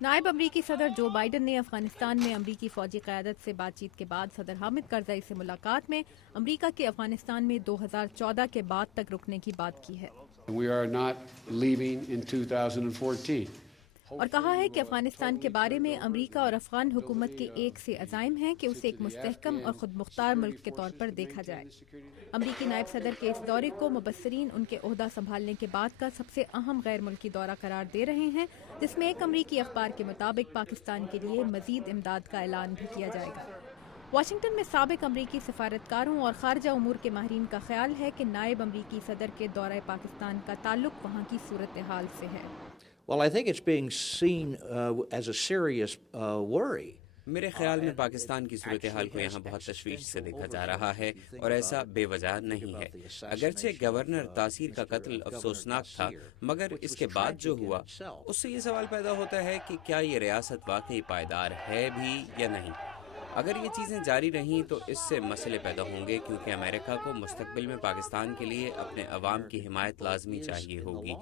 نائب امریکی صدر جو بائیڈن نے افغانستان میں امریکی فوجی قیادت سے بات چیت کے بعد صدر حامد کرزئی سے ملاقات میں امریکہ کے افغانستان میں 2014 کے بعد تک رکنے کی بات کی ہے اور کہا ہے کہ افغانستان کے بارے میں امریکہ اور افغان حکومت کے ایک سے عزائم ہیں کہ اسے ایک مستحکم اور خود مختار ملک کے طور پر دیکھا جائے۔ امریکی نائب صدر کے اس دورے کو مبصرین ان کے عہدہ سنبھالنے کے بعد کا سب سے اہم غیر ملکی دورہ قرار دے رہے ہیں، جس میں ایک امریکی اخبار کے مطابق پاکستان کے لیے مزید امداد کا اعلان بھی کیا جائے گا۔ واشنگٹن میں سابق امریکی سفارتکاروں اور خارجہ امور کے ماہرین کا خیال ہے کہ نائب امریکی صدر کے دورہ پاکستان کا تعلق وہاں کی صورتحال سے ہے۔ Well, I think it's being seen as a serious worry. میرے خیال میں پاکستان کی صورتحال کو یہاں بہت تشویش سے دیکھا جا رہا ہے اور ایسا بے وجہ نہیں ہے۔ اگرچہ گورنر تاثیر کا قتل افسوسناک تھا، مگر اس کے بعد جو ہوا اس سے یہ سوال پیدا ہوتا ہے کہ کیا یہ ریاست واقعی پائیدار ہے بھی یا نہیں۔ اگر یہ چیزیں جاری رہیں تو اس سے مسئلے پیدا ہوں گے، کیونکہ امریکہ کو مستقبل میں پاکستان کے لیے اپنے عوام کی حمایت لازمی چاہیے ہوگی،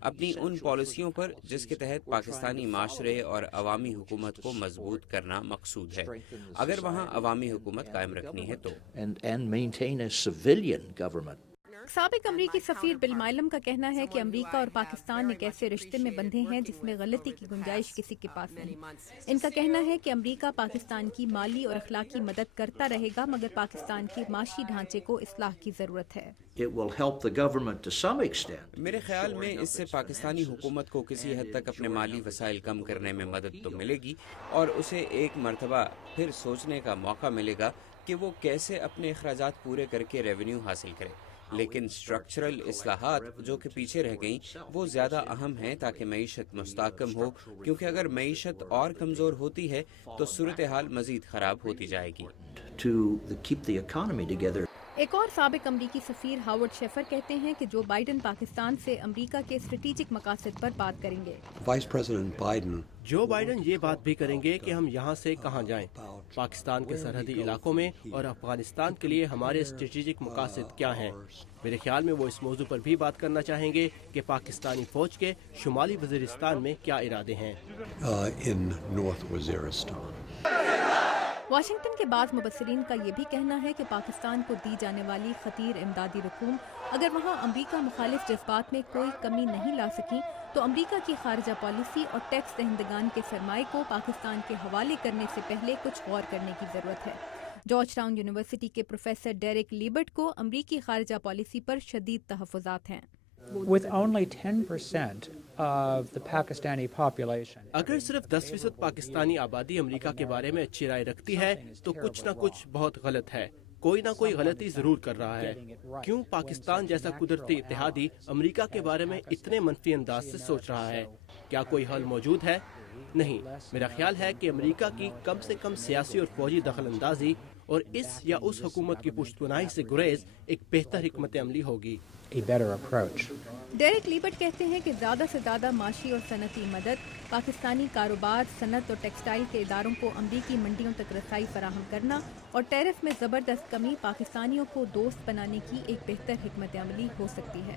اپنی ان پالیسیوں پر جس کے تحت پاکستانی معاشرے اور عوامی حکومت کو مضبوط کرنا مقصود ہے۔ اگر وہاں عوامی حکومت قائم رکھنی ہے تو and maintain a civilian government. سابق امریکی سفیر بل مائلم کا کہنا ہے کہ امریکہ اور پاکستان ایک ایسے رشتے میں بندھے ہیں جس میں غلطی کی گنجائش کسی کے پاس نہیں۔ ان کا کہنا ہے کہ امریکہ پاکستان کی مالی اور اخلاقی مدد کرتا رہے گا، مگر پاکستان کے معاشی ڈھانچے کو اصلاح کی ضرورت ہے۔ It will help the government to some extent. میرے خیال میں اس سے پاکستانی حکومت کو کسی حد تک اپنے مالی وسائل کم کرنے میں مدد تو ملے گی، اور اسے ایک مرتبہ پھر سوچنے کا موقع ملے گا کہ وہ کیسے اپنے اخراجات پورے کر کے ریونیو حاصل کرے۔ لیکن اسٹرکچرل اصلاحات جو کہ پیچھے رہ گئیں وہ زیادہ اہم ہیں تاکہ معیشت مستحکم ہو، کیونکہ اگر معیشت اور کمزور ہوتی ہے تو صورتحال مزید خراب ہوتی جائے گی۔ To keep the economy together. ایک اور سابق امریکی سفیر ہاورڈ شیفر کہتے ہیں کہ جو بائیڈن پاکستان سے امریکہ کے اسٹریٹجک مقاصد پر بات کریں گے۔ Vice President Biden Joe Biden یہ بات بھی کریں گے کہ ہم یہاں سے کہاں جائیں، پاکستان کے سرحدی علاقوں میں، اور افغانستان کے لیے ہمارے اسٹریٹجک مقاصد کیا ہیں۔ میرے خیال میں وہ اس موضوع پر بھی بات کرنا چاہیں گے کہ پاکستانی فوج کے شمالی وزیرستان میں کیا ارادے ہیں۔ in North Waziristan. واشنگٹن کے بعض مبصرین کا یہ بھی کہنا ہے کہ پاکستان کو دی جانے والی خطیر امدادی رقوم اگر وہاں امریکہ مخالف جذبات میں کوئی کمی نہیں لا سکی تو امریکہ کی خارجہ پالیسی اور ٹیکس دہندگان کے سرمائے کو پاکستان کے حوالے کرنے سے پہلے کچھ غور کرنے کی ضرورت ہے۔ جارج ٹاؤن یونیورسٹی کے پروفیسر ڈیرک لیبرٹ کو امریکی خارجہ پالیسی پر شدید تحفظات ہیں۔ With only 10% of the Pakistani population. اگر صرف 10% پاکستانی آبادی امریکہ کے بارے میں اچھی رائے رکھتی ہے تو کچھ نہ کچھ بہت غلط ہے، کوئی نہ کوئی غلطی ضرور کر رہا ہے۔ کیوں پاکستان جیسا قدرتی اتحادی امریکہ کے بارے میں اتنے منفی انداز سے سوچ رہا ہے؟ کیا کوئی حل موجود ہے؟ نہیں۔ میرا خیال ہے کہ امریکہ کی کم سے کم سیاسی اور فوجی دخل اندازی اور اس یا اس حکومت کی پشت پناہی سے گریز ایک بہتر حکمت عملی ہوگی۔ A better approach. ڈیرک لیبرٹ کہتے ہیں کہ زیادہ سے زیادہ معاشی اور صنعتی مدد، پاکستانی کاروبار، صنعت اور ٹیکسٹائل کے اداروں کو امریکی منڈیوں تک رسائی فراہم کرنا اور ٹیرف میں زبردست کمی پاکستانیوں کو دوست بنانے کی ایک بہتر حکمت عملی ہو سکتی ہے۔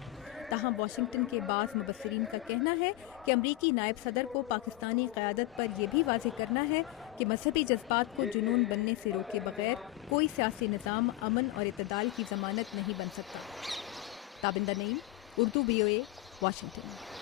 تاہم واشنگٹن کے بعض مبصرین کا کہنا ہے کہ امریکی نائب صدر کو پاکستانی قیادت پر یہ بھی واضح کرنا ہے کہ مذہبی جذبات کو جنون بننے سے روکے بغیر کوئی سیاسی نظام امن اور اعتدال کی ضمانت نہیں بن سکتا۔ تابندہ نعیم، اردو VOA، واشنگٹن۔